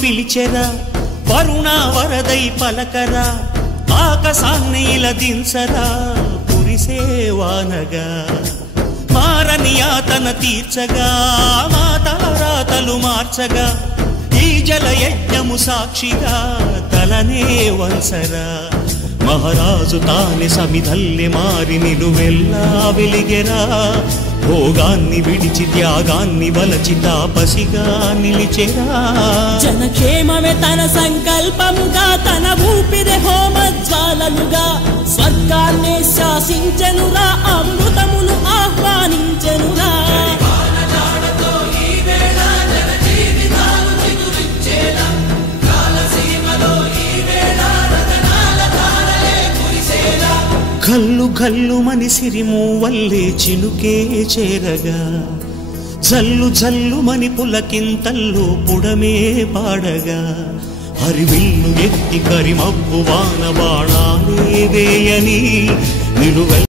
పిలిచెరా వరుణ వరదై పలకరా ఆకాశాన్ని ఇలా దించరా కురిసేవానగా మారని యాతన తీర్చగా మాతల రాతలు మార్చగా ఈ జలయజ్ఞము సాక్షిగా తలనే వంసరా మహారాజు తానే సమిధల్లె మారి నిలువెల్లా వెలిగెరా భోగాన్ని విడిచి త్యాగాన్ని వలచి తాపసిగా నిలిచెరా జనక్షేమమే తన సంకల్పముగా తన ఊపిరి హోమజ్వాలలుగా స్వర్గాన్ని శాసించెనురా అమృతమును ఆహ్వానించెనురా గల్లు గల్లు మని సిరిము వల్లే చినుకే చేరగా జల్లు జల్లు మని పులకింతల్లు పుడమే పాడగా హరివిల్లు ఎత్తి కరిమబ్బు వాన బాణాలే వేయని నిలువ